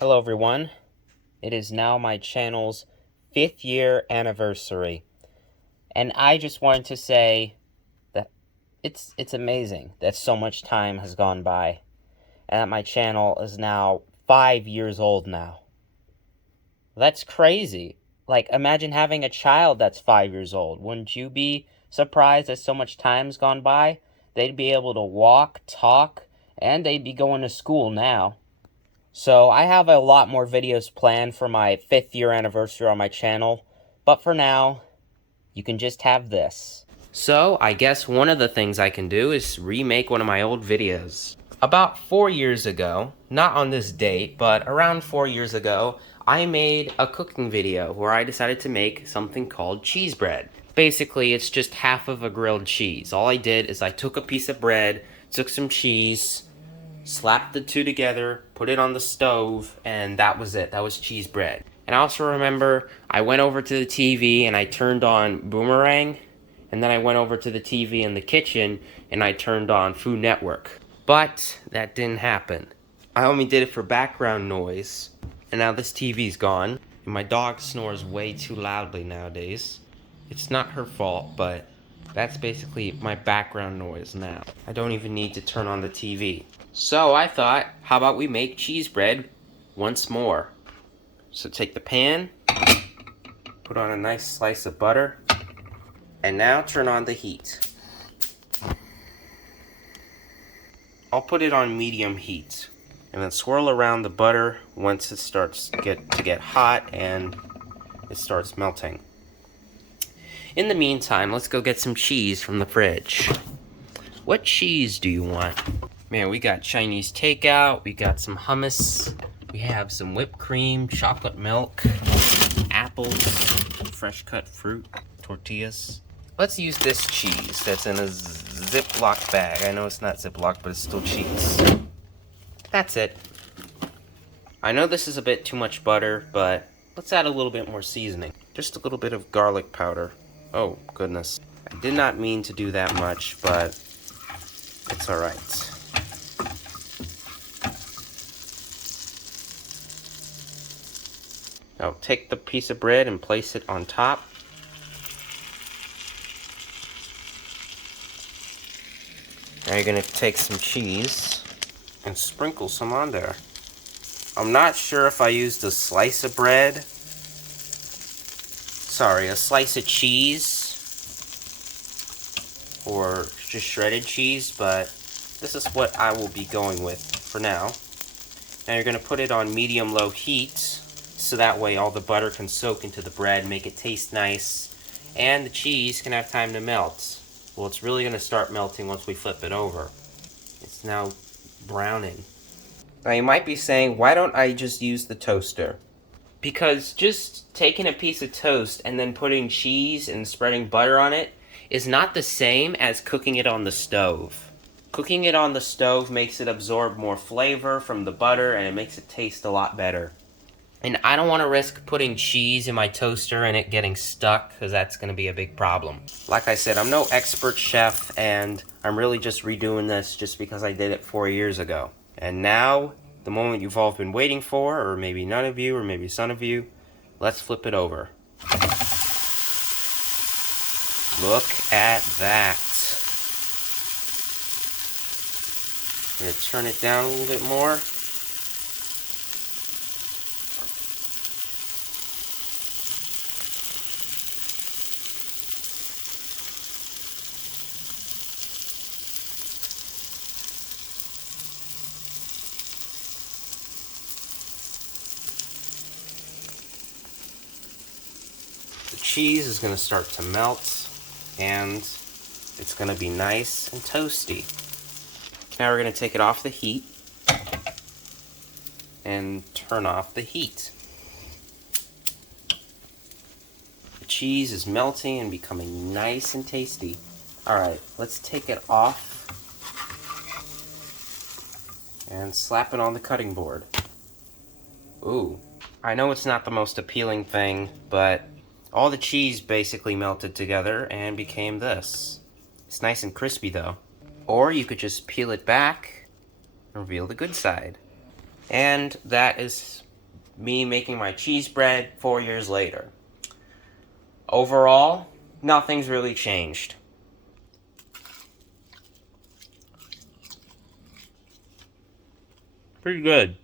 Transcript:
Hello everyone, it is now my channel's 5th year anniversary, and I just wanted to say that it's amazing that so much time has gone by, and that my channel is now 5 years old now. That's crazy. Like, imagine having a child that's 5 years old. Wouldn't you be surprised that so much time's gone by? They'd be able to walk, talk, and they'd be going to school now. So I have a lot more videos planned for my 5th year anniversary on my channel, but for now, you can just have this. So I guess one of the things I can do is remake one of my old videos. About 4 years ago, not on this date, but around 4 years ago, I made a cooking video where I decided to make something called cheese bread. Basically, it's just half of a grilled cheese. All I did is I took a piece of bread, took some cheese, slapped the two together, put it on the stove, and that was it. That was cheese bread. And I also remember I went over to the TV and I turned on Boomerang, and then I went over to the TV in the kitchen and I turned on Food Network. But that didn't happen. I only did it for background noise, and now this TV's gone, and my dog snores way too loudly nowadays. It's not her fault, but that's basically my background noise now. I don't even need to turn on the TV. So I thought, how about we make cheese bread once more? So take the pan, put on a nice slice of butter, and now turn on the heat. I'll put it on medium heat, and then swirl around the butter once it starts to get hot and it starts melting. In the meantime, let's go get some cheese from the fridge. What cheese do you want? Man, we got Chinese takeout, we got some hummus, we have some whipped cream, chocolate milk, apples, fresh cut fruit, tortillas. Let's use this cheese that's in a Ziploc bag. I know it's not Ziploc, but it's still cheese. That's it. I know this is a bit too much butter, but let's add a little bit more seasoning. Just a little bit of garlic powder. Oh, goodness. I did not mean to do that much, but it's alright. Now take the piece of bread and place it on top. Now you're going to take some cheese and sprinkle some on there. I'm not sure if I used a slice of bread. Sorry, a slice of cheese. Or just shredded cheese, but this is what I will be going with for now. Now you're going to put it on medium-low heat, so that way all the butter can soak into the bread, make it taste nice, and the cheese can have time to melt. Well, it's really going to start melting once we flip it over. It's now browning. Now you might be saying, why don't I just use the toaster? Because just taking a piece of toast and then putting cheese and spreading butter on it is not the same as cooking it on the stove. Cooking it on the stove makes it absorb more flavor from the butter, and it makes it taste a lot better. And I don't want to risk putting cheese in my toaster and it getting stuck, because that's going to be a big problem. Like I said, I'm no expert chef, and I'm really just redoing this just because I did it 4 years ago. And now, the moment you've all been waiting for, or maybe none of you, or maybe some of you, let's flip it over. Look at that. I'm going to turn it down a little bit more. The cheese is going to start to melt, and it's going to be nice and toasty. Now we're going to take it off the heat and turn off the heat. The cheese is melting and becoming nice and tasty. Alright, let's take it off and slap it on the cutting board. Ooh, I know it's not the most appealing thing, but all the cheese basically melted together and became this. It's nice and crispy though. Or you could just peel it back and reveal the good side. And that is me making my cheese bread 4 years later. Overall, nothing's really changed. Pretty good.